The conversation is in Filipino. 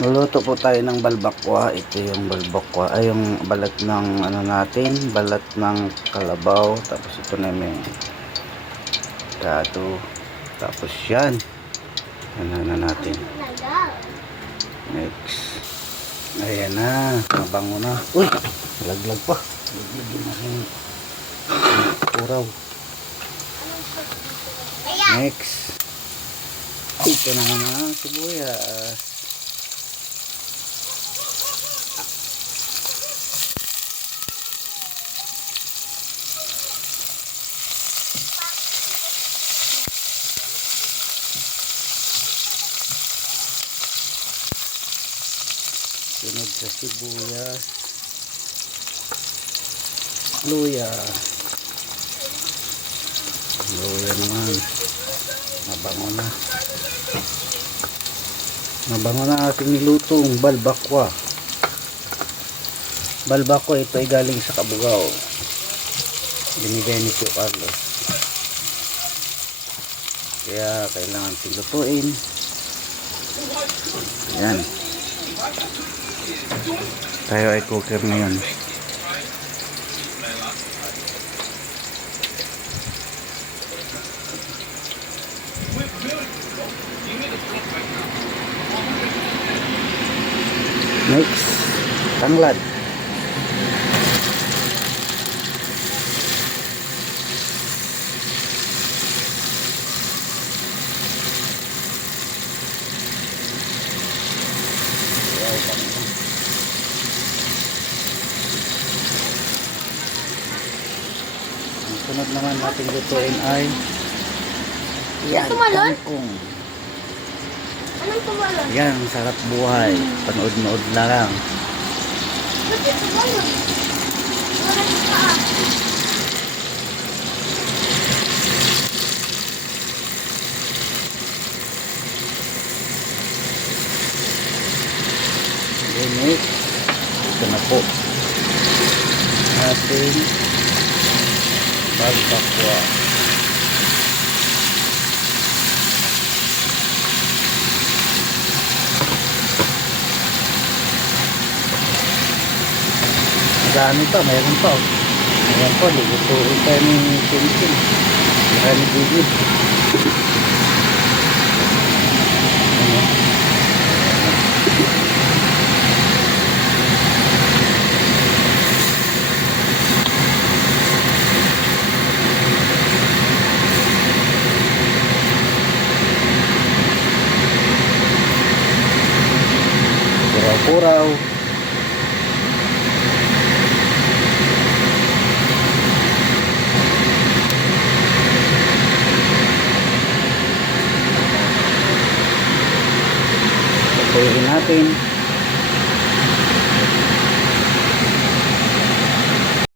Luluto po tayo ng balbakwa. Ito yung balbakwa ay yung balat ng ano natin, balat ng kalabaw. Tapos ito na may gado. Tapos yan. Ano na natin. Next. Ayan na. Mabango na. Uy! Laglag pa. Laglag yung aking uraw. Next. Ito na naman sibuyas. Sunod sa sibuyas, luya naman, mabango na ating nilutong balbakwa. Ito ay galing sa Kabugao, binigay ni Tio Carlos, kaya kailangan pilutuin. Yan, tayo ay cooker ngayon. Next, tanglad. Ang sunod naman natin lutuin ay yan, kangkong. Anong tumalon? Yan, sarap buhay. Panood-nood lang. Ba't yung tumalon? Wala yung paa. Next, ito na po ating balbakwa. Dami pa, mayroon pa. Ayan po, lutuin tayo ni Tintin. Saka ni Gigit. Puraw-puraw. Patuloy natin.